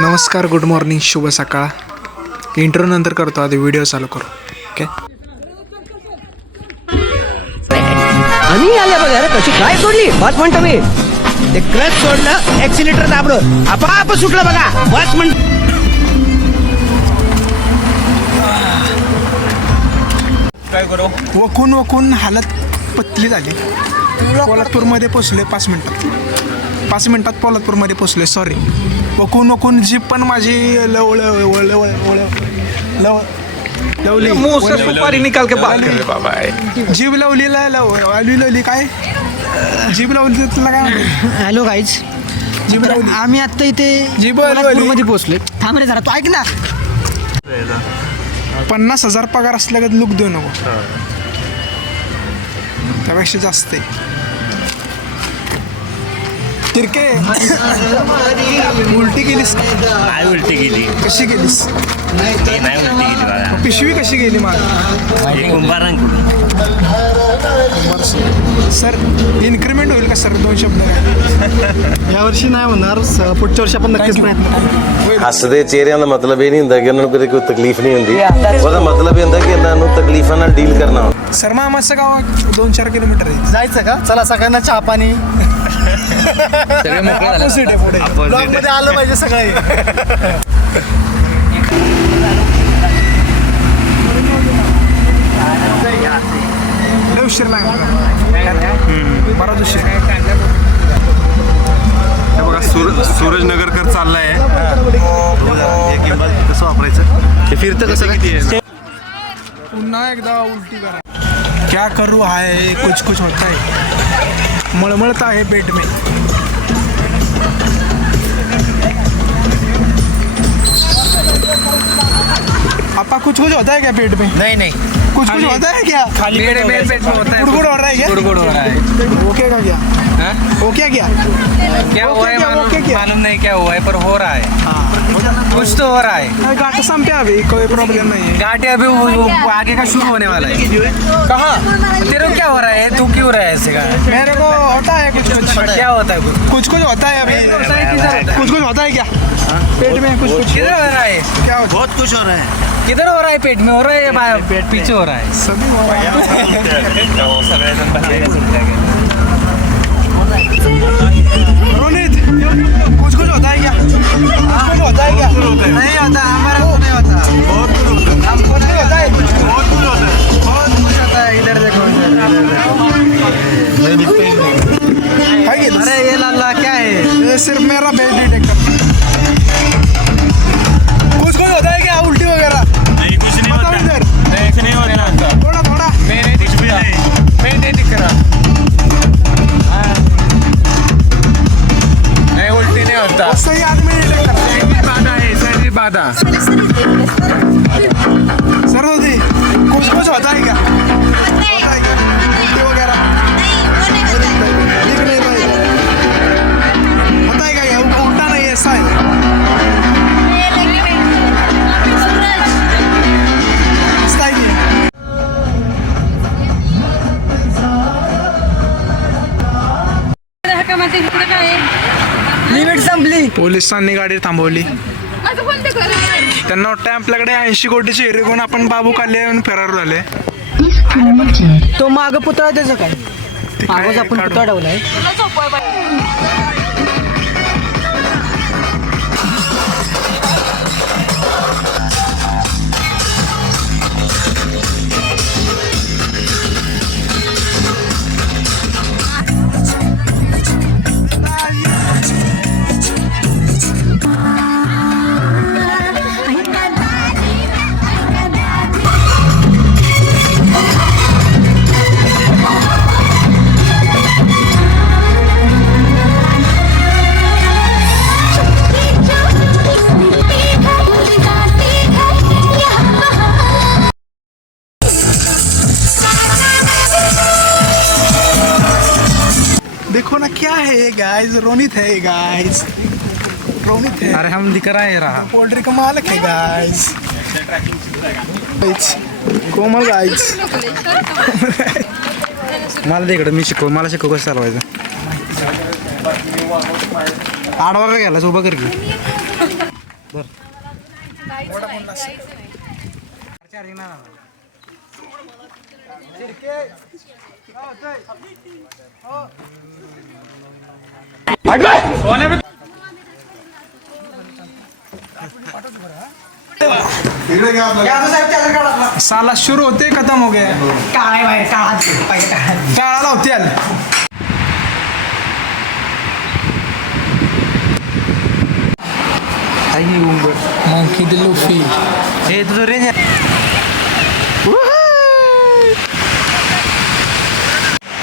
नमस्कार, good morning, शुभ सकाळ. इंट्रो नंतर करतो, आधी व्हिडिओ चालू करू. ओके. आम्ही आल्या बघा रे, कशी काय सोडली 5 मिनिटं मी ते क्लच सोडलं, एक्सिलेटर दाबलं, आपाप सुटलं बघा 5 मिनिट. काय करू? वकून वकून हालत पतली झाली. पोलादपूरमध्ये पोचले 5 मिनिटात पोलादपूरमध्ये पोचले. सॉरी, वकून वकून जीप पण माझी लवली सुपारी निकाल के बात कर बाबा. जीभ लावली काय जीभ लावली तुला काय म्हणते? हॅलो गाईज, जीभ लावली. आम्ही आता इथे जीभ मध्ये पोहोचले. थांब रे जरा, तू ऐक ना. 50,000 पगार असल्यागत लुक देऊ नको, त्यापेक्षा जास्त आहे. तिरके उलटी केलीस? काय उलटी गेली? कशी केलीस? नाही उलटी गेली मला. पिशवी कशी गेली माझी? कुंभारांकडून. सर, इन्क्रीमेंट होईल का सर? 2 शब्द यावर्षी नाही होणार, पुढच्या वर्षी आपण नक्कीच प्रयत्न. ਹੱਸਦੇ ਚਿਹਰਿਆਂ ਦਾ ਮਤਲਬ ਇਹ ਨਹੀਂ ਹੁੰਦਾ ਕਿ ਉਹਨਾਂ ਨੂੰ ਕਦੇ ਕੋਈ ਤਕਲੀਫ ਨਹੀਂ ਹੁੰਦੀ. ਉਹਦਾ ਮਤਲਬ ਇਹ ਹੁੰਦਾ ਕਿ ਇਹਨਾਂ ਨੂੰ ਤਕਲੀਫਾਂ ਨਾਲ ਡੀਲ करना. सर, मामाचं गाव 2-4 किलोमीटर आहे. जायचं का? चला सगळ्यांना चहा पाणी Opposite आहे पुढे. ब्लॉग मध्ये आलं पाहिजे सगळे. लय उशीर लागला. बराच उशीर. हे बघा, सूरज नगरकर चाललाय. कसं वापरायचं हे फिरतं कसं किती? पुन्हा एकदा उलटी करा. क्या करू आहे, कुछ कुछ होता है, मळमळता है पेट में. आपा कुछ होता है क्या पेट में? नाही कुछ होता है क्या? खाली मेरे पेट में होता है. गुड़गुड़ हो रहा है क्या? गुड़गुड़ हो रहा है. ओके का क्या? हाँ? ओके क्या? क्या हुआ है ओके क्या? मालूम नहीं क्या हुआ है, पर हो रहा है. हाँ, कुछ तो हो रहा है. गाठ संपे अभी, कोई प्रॉब्लम नहीं है. घाटे अभी वो आगे का शुरू होने वाला है. कहाँ? तेरे को क्या हो रहा है? तू क्यों रहा है ऐसे का? मेरे को होता है कुछ क्या होता है? कुछ कुछ होता है अभी. किधर कुछ होता है क्या पेट में? कुछ हो रहा है? क्या होता बहुत कुछ हो रहा है. किधर हो रहा है? पेट में हो रहा है या पेट पीछे हो रहा है? सभी हो रहा है. रोनित, कुछ होता है क्या? कुछ होता है क्या? नहीं होता, हमारा को नहीं होता. हमको नहीं होता है कुछ. बहुत कुछ होता है. इधर देखो, काय केलं? अरे ये लाला क्या है? ये सिर्फ मेरा बेल डिटेक्टर. कुछ होता है क्या? उल्टी वगैरह? नाही, कुछ नाही बताओ होता. इधर. नाही, कुछ नहीं होता. थोड़ा मैंने दिख रहा. मैंने दिख रहा. नहीं, उल्टी नहीं होता. सही आदमी डिटेक्टर. बाधा है, शरीर बाधा. सर होती कुछ होता है क्या? होता है क्या उल्टी वगैरह? दिख नहीं रहा है. होता है क्या? ये उल्टा नहीं, ऐसा है. ऐसा ही है. लिमिट संपली. पोलिसांनी गाडी थांबवली. त्यांना वाटतं आपल्याकडे 80 कोटीची हिरे घेऊन आपण बाबू काढले आणि फरार झाले. तो माग पुतळा त्याचं काय? मागच आपण पुतळा ठेवलाय. देखो ना क्या है ये गाइस. रोनित है ये गाइस. रोनित है. अरे हम दिख रहा है रहा. पोल्ट्री का मालक है गाइस. कोमल गाइस. मला दे इकडं, मी शिकव. मला शिकव कसं चालवायचं. आडवा का गेला, उभा कर की. साला शुरू होते खतम हो गया काळाला होते आल मंकी द लुफी हे तुझं रेंज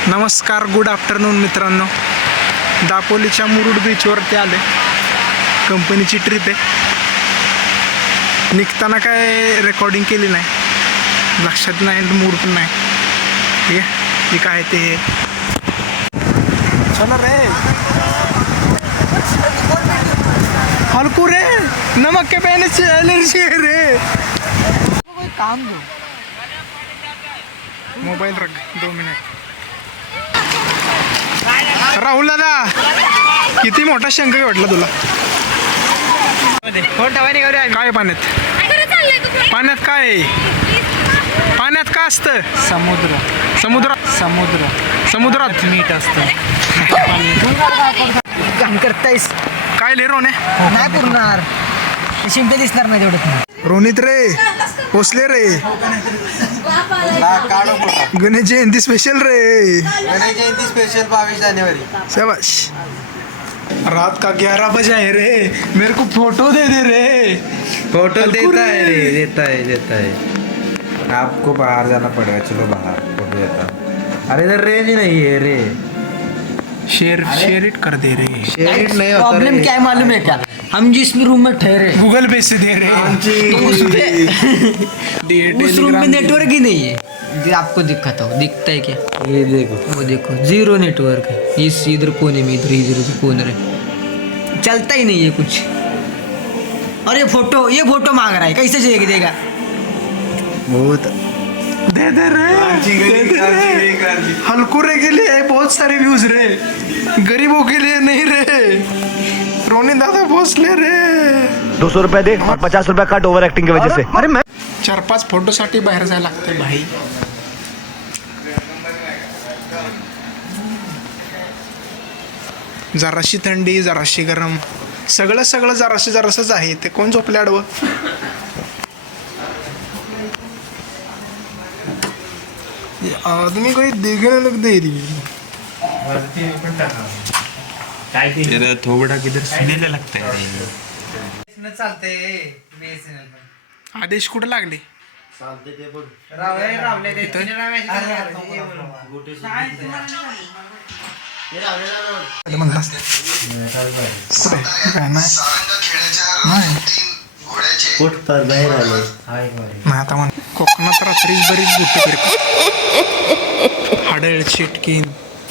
नमस्कार गुड आफ्टरनून मित्रांनो दापोलीच्या मुरुड बीचवरती आले कंपनीची ट्रिप आहे निघताना काय रेकॉर्डिंग केली नाही लक्षात नाही मूड पण नाही ठीक आहे हे काय ते चला रे हलकू रे नमक के पहने से एलर्जी है रे काम दो मोबाईल रख 2 मिनिट राहुल दादा किती मोठा शंख वाटला तुला काय पाण्यात पाण्यात काय पाण्यात काय असतं समुद्र समुद्रात समुद्र समुद्रात मीठ असतं काम करतायस काय ले रोने नाही पुरणार शिंक दिसणार नाही तेवढं रोनित रे पोचले रे गणेश जयंती स्पेशल रे गणेश जयंती स्पेशल 22 जानेवारी शाबाश रात का 11 बजे है रे मेरे को फोटो दे दे रे फोटो देता है रे, देता है आपको बाहर जाना पड़ेगा चलो बाहर फोटो देता अरे इधर रेंज नहीं है रे शेयर इट कर दे रे शेयर नहीं होता प्रॉब्लम क्या है मालूम है क्या हम जिस रूम में ठहरे गूगल पे से दे रे तो उस रूम में नेटवर्क ही नहीं है ये आपको दिखाता हूँ दिखता है क्या ये देखो वो देखो जीरो नेटवर्क है इस इधर कोने में इधर कोने में चलता ही नहीं है कुछ और ये फोटो मांग रहा है कैसे चाहिए देगा बहुत दे दे रे हल्कू रे के लिए बहुत सारे व्यूज रे गरीबों के लिए नहीं रे रोनी दादा पोचले रे 200 रुपए दे और 50 रुपए कट ओवर एक्टिंग की वजह से अरे मैं 4-5 फोटोसाठी बाहेर जायला लागते भाई जराशी थंडी जराशी गरम सगळं जरासंच आहे ते कोण झोपले आडवं ये आदमी कोई देखने लग दे रही तेरा थोबड़ा किधर सीने लगता है आदेश कुठं लागले नाही आता म्हण कोकणात रात्रीच बरीच बुट्टी फिरतात हाडळ चिटकीन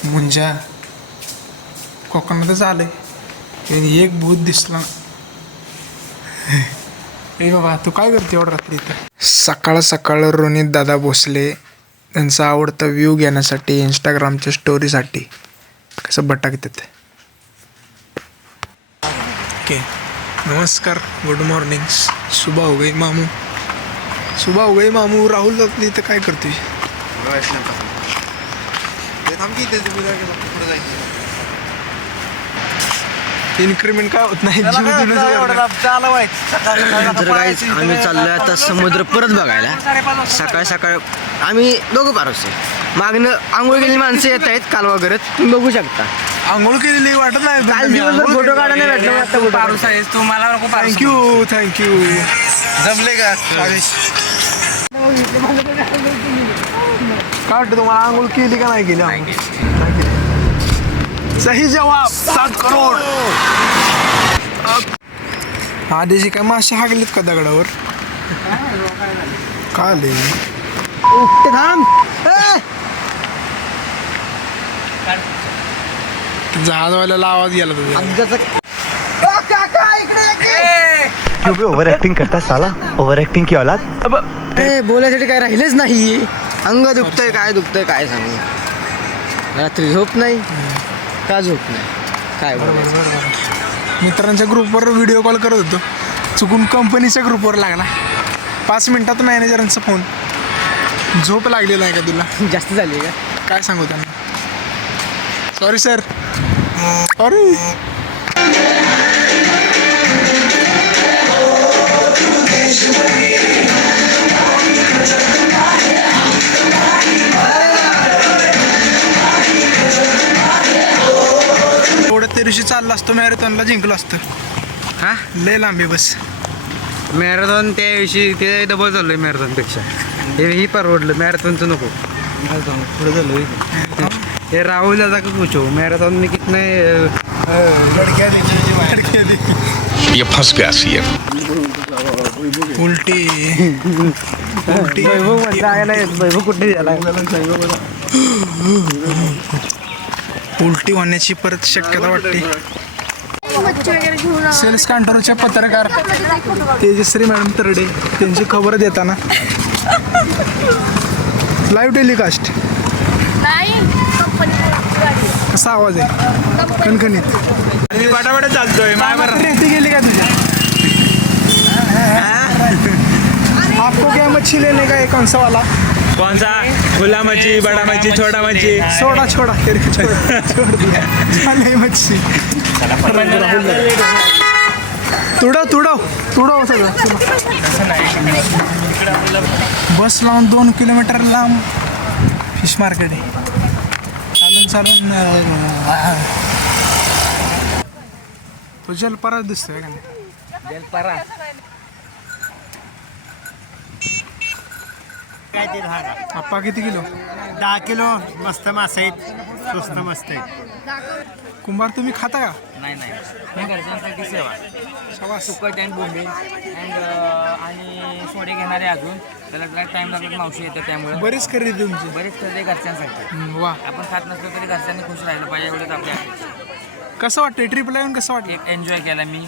मुंजा कोकणातच आलंय एक भूत दिसला ए बाबा तू काय करते एवढं रात्री इथं सकाळ सकाळ रोनित दादा भोसले त्यांचा आवडता व्ह्यू घेण्यासाठी इंस्टाग्रामच्या स्टोरीसाठी कसं भटकतात ओके नमस्कार गुड मॉर्निंग सुबह हो गई मामू राहुल आपली इथं काय करतोय इन्क्रीमेंट काय होत नाही तर काहीच आम्ही चाललोय आता समुद्र परत बघायला सकाळ आम्ही दोघं पारोसे मागणं आंघोळ केलेली माणसं येत आहेत कालवा करत तुम्ही बघू शकता आंघोळ केलेली वाटत नाही काल दिवसभर फोटो काढायला भेटलं आता फोटो तुम्हाला थँक्यू जमले का काय वाटतं तुम्हाला आंघोळ केली का नाही केली सही जवाब 7 करोड आधीची काय मासे हागलीत का दगडावर का आले थांब जहाजवाल्याला आवाज गेला तुझा क्यों भी ओवर एक्टिंग करता है साला ओवर एक्टिंग की औलाद बोलायसाठी काय राहिलंच नाही अंग दुखतंय काय सांगू रात्री झोप नाही का झोप नाही काय बोलायचं मित्रांच्या ग्रुपवर व्हिडिओ कॉल करत होतो चुकून कंपनीच्या ग्रुपवर लागला. 5 मिनिटात मॅनेजरांचा फोन. झोप लागलेला आहे का तुला? जास्त झाली का? काय सांगू त्यांना? Sorry sir, sorry. थोडं त्या दिवशी चालला असतो मॅरेथॉनला जिंकलो असतो. हा लय लांबी बस. मॅरेथॉन त्याविषयी ते डबल झालं मॅरेथॉनपेक्षा. हे परवडलं, मॅरेथॉनचं नको. पुढे झालं हे राहुल दादा का पूछो मैराथन में कितने ये फंस गया सीएम. उलटी उलटी कुठे झाला उलटी होण्याची परत शक्यता वाटते. सेल्स काउंटरच्या पत्रकार तेजश्री मॅडम तरडे त्यांची खबर देताना लाईव्ह टेलिकास्ट. कसा आवाज आहे? कणकणीत. मी बटाबटा चालतोय माझ्यावर. रेती गेली का तुझ्या? आपको क्या मच्छी लेने का है? कौन सा वाला? कौन सा? खुला मच्छी, बड़ा मच्छी, छोटा मच्छी. छोड़ा छोड़ा छोड़ दिया. चाले मच्छी. तुडव तुडव तुडव सगळं. बस लावून 2 किलोमीटर लांब फिश मार्केट आहे. चालून चालून तो जलपरा दिसतोय का नाही? जलपरा आप्पा किती किलो? 10 किलो. मस्त मासे आहेत, स्वस्त मस्त आहेत. कुंभार तुम्ही खाता का? नाही मी घरच्यांसाठी सेवा. शाबास. सुकट अँड बोंबील आणि सोडे घेणारे अजून त्याला टाइम लागत मावशी येतं त्यामुळे बरीच खरेदी तुमची. बरेच खरेदी घरच्यांसाठी. वा. आपण खात नसलो तरी घरच्यांनी खुश राहिलं पाहिजे एवढंच आपल्या. कसं वाटतंय ट्रिपला येऊन? कसं वाटलं? एक एन्जॉय केला मी,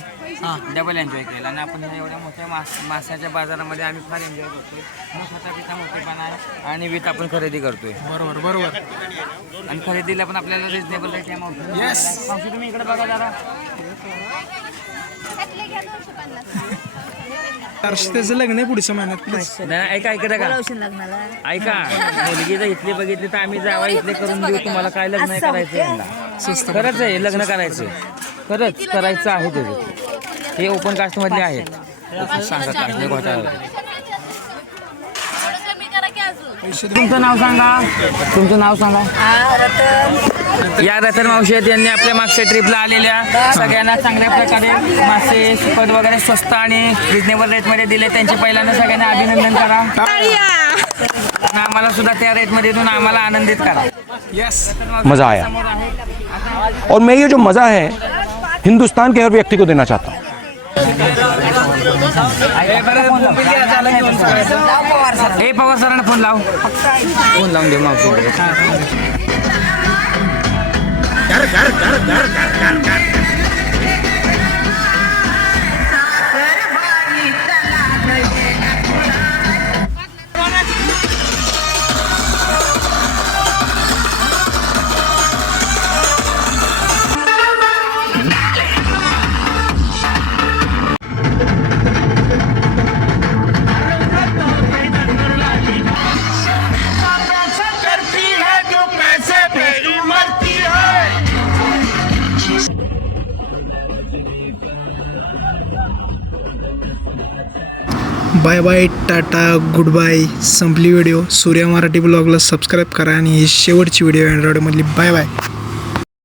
डबल एन्जॉय केला. आणि आपण ह्या एवढ्या मोठ्या माशाच्या बाजारामध्ये आम्ही फार एन्जॉय करतोय. न खाता पिता मोठेपणा आहे आणि विथ आपण खरेदी करतोय. बरोबर बरोबर. आणि खरेदीला पण आपल्याला रिजनेबल रेट आहे मावशी. Yes. मावशी तुम्ही इकडे बघा जरा. त्याचं लग्न आहे पुढच्या महिन्यात. प्लीज. ऐका ऐका मुलगी जर इथली बघितली तर आम्ही जावा इथले करून देऊ. तुम्हाला काय लग्न नाही करायचं? खरंच आहे, लग्न करायचं. खरंच करायचं आहे त्याचं. हे ओपन कास्ट मधले आहेत. सांगत नाही घोटाळा. तुमचं नाव सांगा. तुमचं नाव सांगा. या रतन मावशी आहेत. यांनी आपल्या मागच्या ट्रिपला आलेल्या सगळ्यांना चांगल्या प्रकारे मासे सुकट वगैरे स्वस्त आणि रिजनेबल रेटमध्ये दिले. त्यांचे पहिल्यांदा सगळ्यांना अभिनंदन करा. आणि आम्हाला सुद्धा त्या रेटमध्ये देऊन आम्हाला आनंदित करा. यस. मजा आया. और मैं ये जो मजा है हिंदुस्तान के हर व्यक्ति को देना चाहता हूँ. हे पवार सरांना फोन लावून दे मावशी. Bye bye, tata, goodbye. संपली व्हिडिओ. सूर्या मराठी ब्लॉगला सबस्क्राईब करा आणि ही शेवटची व्हिडिओ अँड्रॉइडमधली. Bye bye.